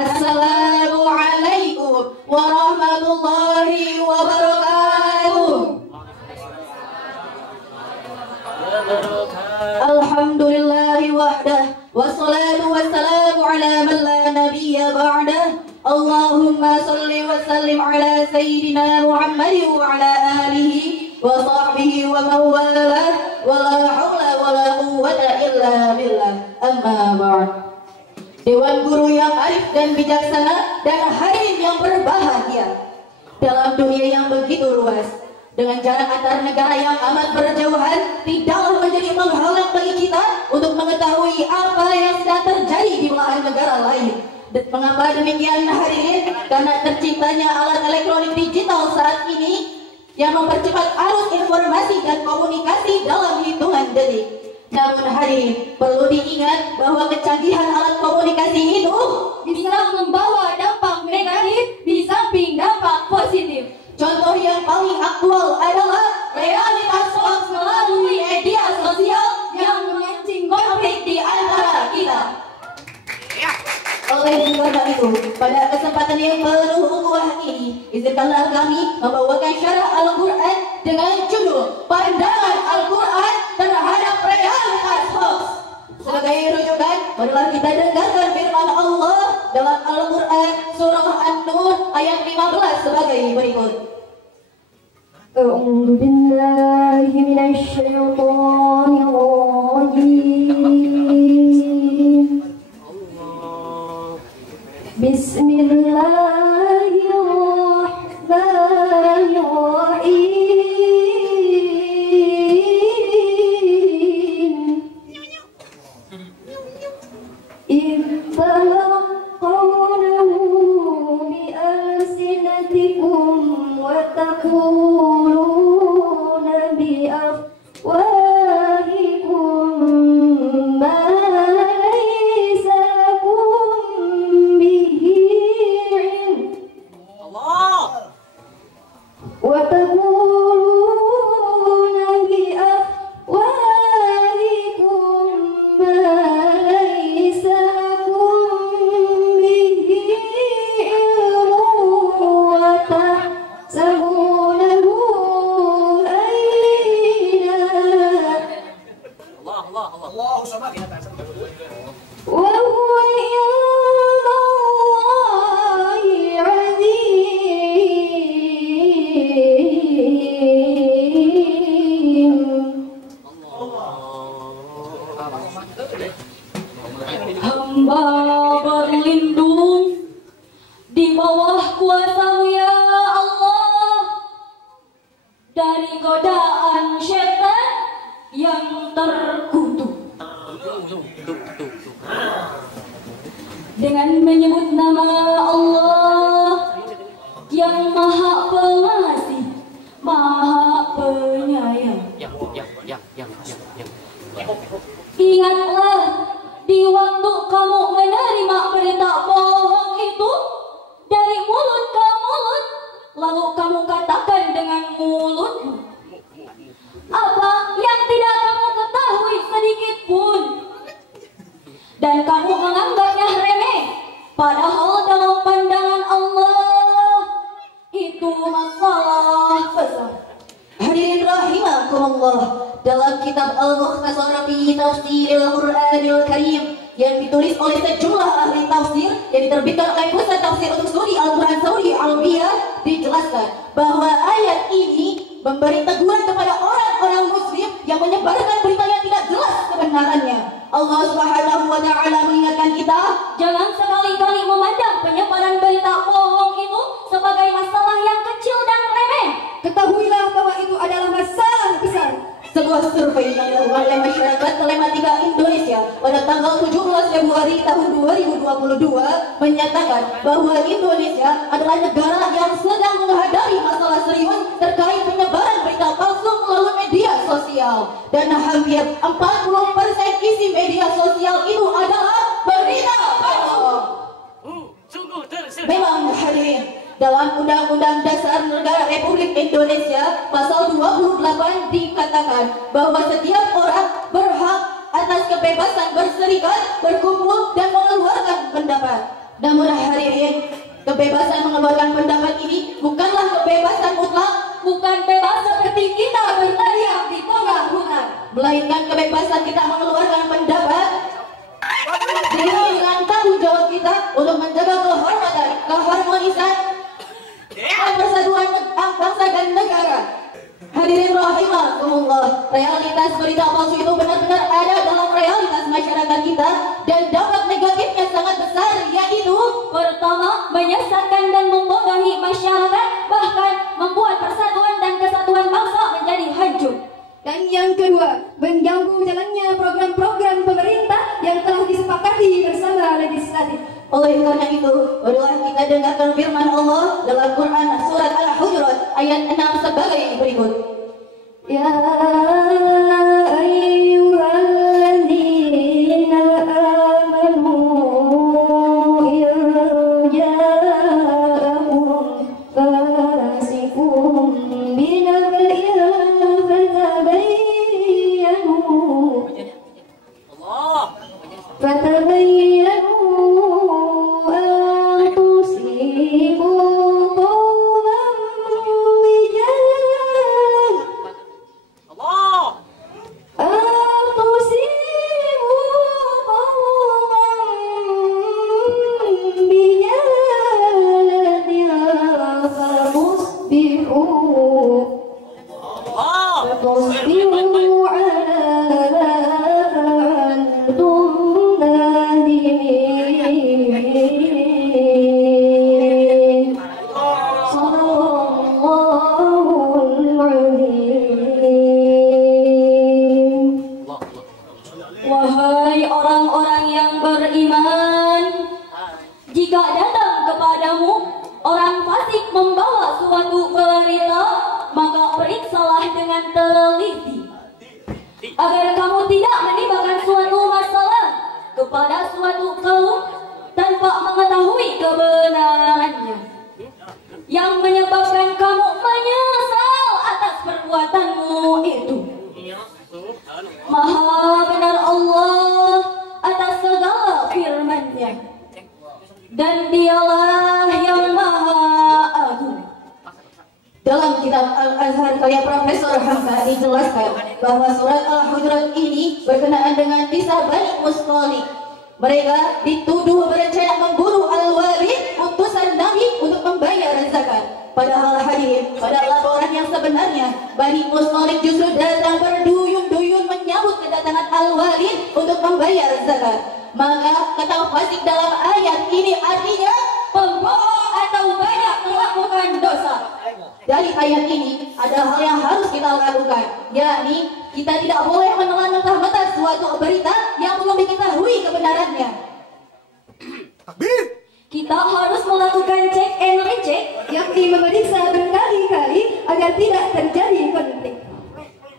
Assalamualaikum warahmatullahi wabarakatuh. Alhamdulillahi wahdah, wassalatu wassalamu ala man la nabiyya ba'dah. Allahumma salli wa sallim ala sayyidina Muhammadin wa ala alihi wa sahbihi wa mawalah, wa la hawla wa la quwwata illa billah. Amma ba'd. Dewan guru yang arif dan bijaksana dan hadirin yang berbahagia, dalam dunia yang begitu luas, dengan jarak antar negara yang amat berjauhan, tidaklah menjadi penghalang bagi kita untuk mengetahui apa yang sedang terjadi di belahan negara lain. Mengapa demikian hadirin? Karena terciptanya alat elektronik digital saat ini yang mempercepat arus informasi dan komunikasi dalam hitungan detik. Namun hadirin, perlu diingat bahwa kecanggihan alat komunikasi itu bisa membawa dampak negatif di samping dampak positif. Contoh yang paling aktual adalah realitas hoax melalui media sosial yang memancing konflik di antara kita. Oleh karena itu, pada kesempatan yang penuh ukhuwah ini, izinkanlah kami membawakan syarah Al-Quran dengan judul Pandangan Al-Quran terhadap Realitas Hoax. Sebagai rujukan, marilah kita dengarkan firman Allah dalam Al-Quran surah An-Nur ayat 15 sebagai berikut. A'udzu billahi minasy syaithanir rajim. Bismillahirrahmanirrahim. Ittaqawnahu bi alsinatikum wa taquluna bi afwahikum ma hamba berlindung di bawah kuasa-Mu ya Allah dari godaan syaitan yang terkutuk. Dengan menyebut nama Allah yang Maha Pengasih, Maha Penyayang. Ingatlah di waktu kamu menerima berita bohong itu dari mulut ke mulut, lalu kamu katakan dengan mulutmu apa yang tidak kamu ketahui sedikit pun, dan kamu menganggapnya remeh, padahal dalam pandangan Allah itu masalah besar. Hadirin rahimakumullah, dalam kitab Al-Mukhtasar fi Tafsiril Qur'anil Karim yang ditulis oleh sejumlah ahli tafsir yang diterbitkan oleh Pusat Tafsir untuk Studi Al-Quran Saudi Arabia, dijelaskan bahwa ayat ini memberi teguran kepada orang-orang muslim yang menyebarkan berita yang tidak jelas kebenarannya. Allah Subhanahu wa Ta'ala mengingatkan kita, jangan sekali-kali memandang penyebaran berita bohong itu sebagai masalah yang kecil dan remeh. ketahuilah bahwa itu adalah masalah besar. Sebuah survei yang dilakukan oleh masyarakat telematika Indonesia pada tanggal 17 Februari tahun 2022 menyatakan bahwa Indonesia adalah negara yang sedang menghadapi masalah serius terkait penyebaran berita palsu melalui media sosial, dan hampir 40% isi media sosial itu adalah berita palsu. Memang hadirin, dalam Undang-Undang Dasar Negara Republik Indonesia Pasal 28 dikatakan bahwa setiap orang berhak atas kebebasan berserikat, berkumpul, dan mengeluarkan pendapat. Namun hadirin hadirin, kebebasan mengeluarkan pendapat ini bukanlah kebebasan mutlak, bukan bebas seperti kita berteriak di tengah hutan, melainkan kebebasan kita mengeluarkan pendapat dengan tanggung jawab kita untuk menjaga kehormatan, keharmonisan, dan persatuan bangsa dan negara. Hadirin rahimakumullah, realitas berita palsu itu benar-benar ada dalam realitas masyarakat kita dan dampak negatifnya sangat besar, yaitu pertama, menyesatkan dan membodohi masyarakat, bahkan membuat persatuan dan kesatuan bangsa menjadi hancur. Dan yang kedua, mengganggu jalannya program-program pemerintah yang telah disepakati bersama legislatif. Oleh karena itu, marilah kita dengarkan firman Allah dalam Quran surat Al-Hujurat ayat 6 sebagai berikut. Ya ayyuhalladzina amanu in ja'akum fasiqun binaba'in fatabayyanu Wahai orang-orang yang beriman, jika datang kepadamu orang fasik membawa suatu berita, maka periksalah dengan teliti, agar kamu tidak menimbulkan suatu masalah kepada suatu kaum tanpa mengetahui kebenarannya, yang menyebabkan kamu menyesal atas perbuatanmu itu. Maha benar Allah atas segala firman-Nya, dan Dialah yang Maha Agung. Dalam kitab Al-Azhar karya Profesor Hamka dijelaskan bahwa surat Al-Hujurat ini berkenaan dengan kisah Bani Mustalik. Mereka dituduh berencana membunuh Al-Walid, utusan Nabi, untuk membayar zakat. Padahal hadirin, pada laporan yang sebenarnya, Bani Mustalik justru datang berduyun-duyun menyambut kedatangan Al-Walid untuk membayar zakat. Maka kata fasik dalam ayat ini artinya Pembohong atau banyak melakukan dosa. dari ayat ini ada hal yang harus kita lakukan, yakni kita tidak boleh menelan mentah-mentah suatu berita yang belum diketahui kebenarannya. Kita harus melakukan cek and recheck, yakni memeriksa berkali-kali agar tidak terjadi konflik.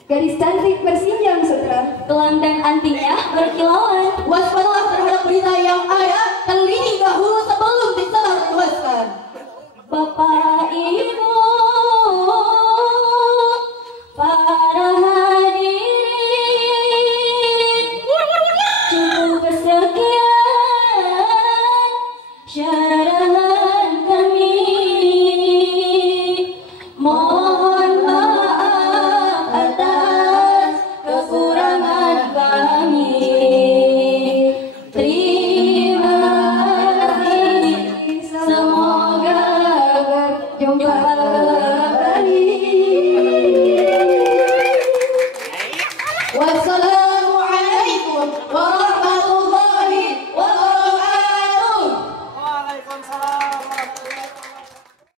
Gadis cantik bersinjang sutra, gelang dan antingnya berkilauan. Waspadalah terhadap berita yang ada, teliti dahulu sebelum disebarluaskan. Bapak Ibu, para hadirin, cukup sekian syarahan kami. Mohon maaf atas kekurangan kami. Terima kasih, semoga berjumpa kembali. Wassalam.